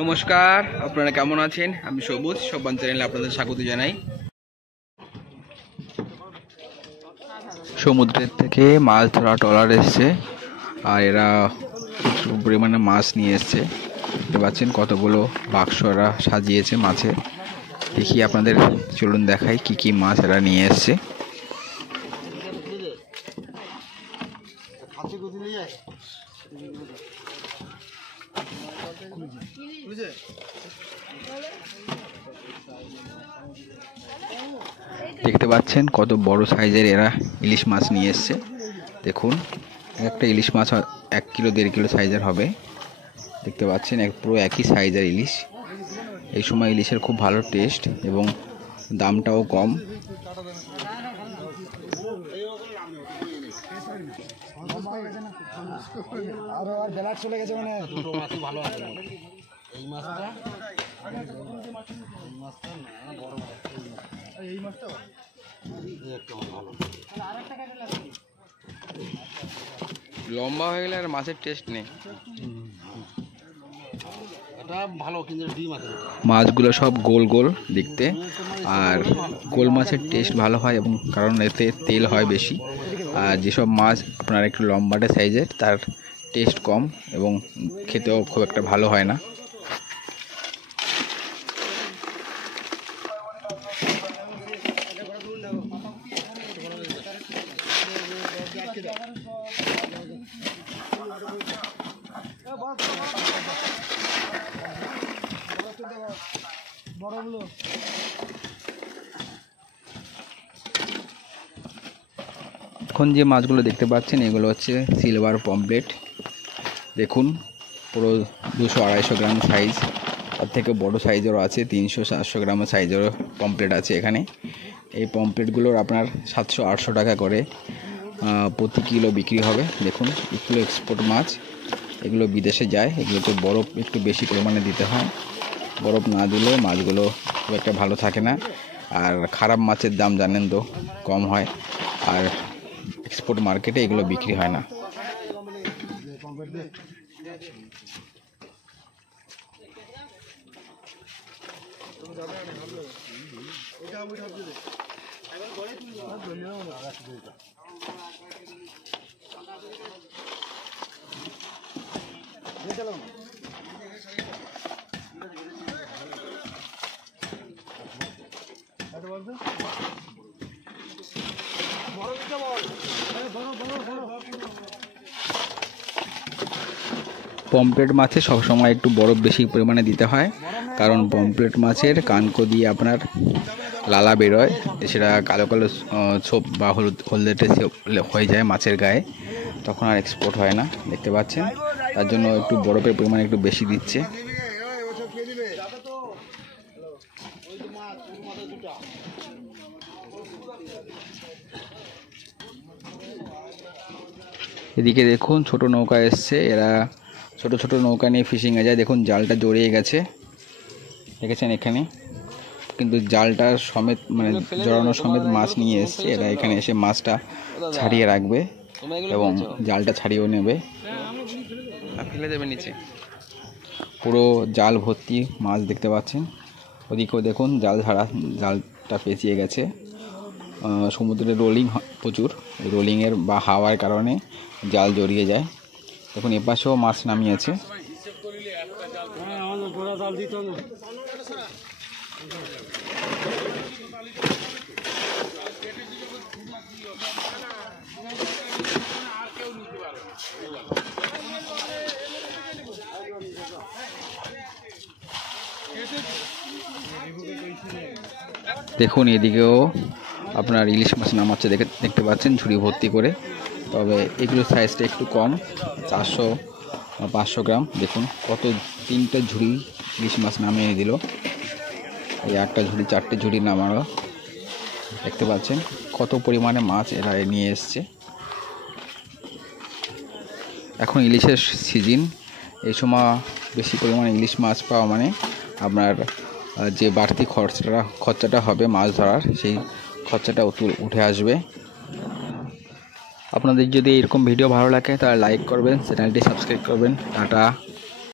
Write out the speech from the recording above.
নমস্কার, আপনারা কেমন আছেন? আমি সবুজ সব্বান চ্যানেলে আপনাদের স্বাগত জানাই। সমুদ্রের থেকে মাছ ধরা ট্রলার এসছে আর এরা প্রচুর পরিমাণে মাছ নিয়ে এসছে। দেখতে পাচ্ছেন কতগুলো বাক্স এরা সাজিয়েছে মাছের। দেখি আপনাদের, চলুন দেখাই কি কি মাছ এরা নিয়ে এসছে। দেখতে পাচ্ছেন কত বড় সাইজের এরা ইলিশ মাছ নিয়ে এসছে। দেখুন, একটা ইলিশ মাছ 1 কিলো 1.5 কিলো সাইজের হবে। দেখতে পাচ্ছেন পুরো একই সাইজের ইলিশ। এই সময় ইলিশের খুব ভালো টেস্ট এবং দামটাও কম। আর বেলা চলে গেছে মানে দুটো মাছই ভালো আছে। এই মাছটা বড় মাছ, এই মাছটা একটু ভালো। লম্বা হয়ে গেলে আর মাছের টেস্ট নেই। এটা ভালো, কিন্তু ডিম আছে। মাছগুলো সব গোল গোল দেখতে, আর গোল মাছের টেস্ট ভালো হয় এবং কারণ এতে তেল হয় বেশি। আর যেসব মাছ আপনার একটু লম্বাটে সাইজের তার টেস্ট কম এবং খেতেও খুব একটা ভালো হয় না। এখন যে মাছগুলো দেখতে পাচ্ছেন এগুলো হচ্ছে সিলভার পমফ্রেট। দেখুন, পুরো 200-250 গ্রাম সাইজ, তার থেকে বড় সাইজেরও আছে, 300-400 গ্রামের সাইজেরও পমফ্রেট আছে এখানে। এই পমফ্রেটগুলোর আপনার 700-800 টাকা করে প্রতি কিলো বিক্রি হবে। দেখুন, এগুলো এক্সপোর্ট মাছ, এগুলো বিদেশে যায়। এগুলোতে বরফ একটু বেশি পরিমাণে দিতে হয়। বরফ না দিলে মাছগুলো খুব একটা ভালো থাকে না। আর খারাপ মাছের দাম জানেন তো কম হয়, আর এক্সপোর্ট মার্কেটে এগুলো বিক্রি হয় না। পমফ্রেট মাছে সবসময় একটু বরফ বেশি পরিমাণে দিতে হয়, কারণ পমফ্রেট মাছের কানকো দিয়ে আপনার লালা বেরোয়, সেটা কালো কালো ছোপ বা হলদেটে হয়ে যায় মাছের গায়ে, তখন আর এক্সপোর্ট হয় না। দেখতে পাচ্ছেন, তার জন্য একটু বরফের পরিমাণ একটু বেশি দিচ্ছে। এদিকে দেখুন ছোট নৌকা এসছে, এরা ছোট ছোট নৌকা নিয়ে ফিশিংয়ে যায়। দেখুন জালটা জড়িয়ে গেছে, দেখেছেন এখানে, কিন্তু জালটা সমেত মানে জড়ানো সমেত মাছ নিয়ে এসছে। এরা এখানে এসে মাছটা ছাড়িয়ে রাখবে এবং জালটা ছাড়িয়েও নেবে, ফেলে দেবে নিচে। পুরো জাল ভর্তি মাছ দেখতে পাচ্ছেন। ওদিকেও দেখুন জালটা পেঁচিয়ে গেছে। সমুদ্রে রোলিং প্রচুর, রোলিংয়ের বা হাওয়ার কারণে জাল জড়িয়ে যায়। দেখুন এপাশেও মাছ নামিয়েছে। দেখুন এদিকেও আপনার ইলিশ মাছ নামাচ্ছে, দেখতে পাচ্ছেন ঝুড়ি ভর্তি করে। তবে এগুলোর সাইজটা একটু কম, 400-500 গ্রাম। দেখুন কত 3টে ঝুড়ি ইলিশ মাছ নামিয়ে দিল। এই একটা ঝুড়ি 4টে ঝুড়ি নামানো। দেখতে পাচ্ছেন কত পরিমাণে মাছ এরা নিয়ে এসছে। এখন ইলিশের সিজন, এই সময় বেশি পরিমাণে ইলিশ মাছ পাওয়া মানে আপনার যে বাড়তি খরচাটা হবে মাছ ধরার, সেই খরচাটা উঠে আসবে। আপনাদের যদি এরকম ভিডিও ভালো লাগে তাহলে লাইক করবেন, চ্যানেলটি সাবস্ক্রাইব করবেন। টাটা।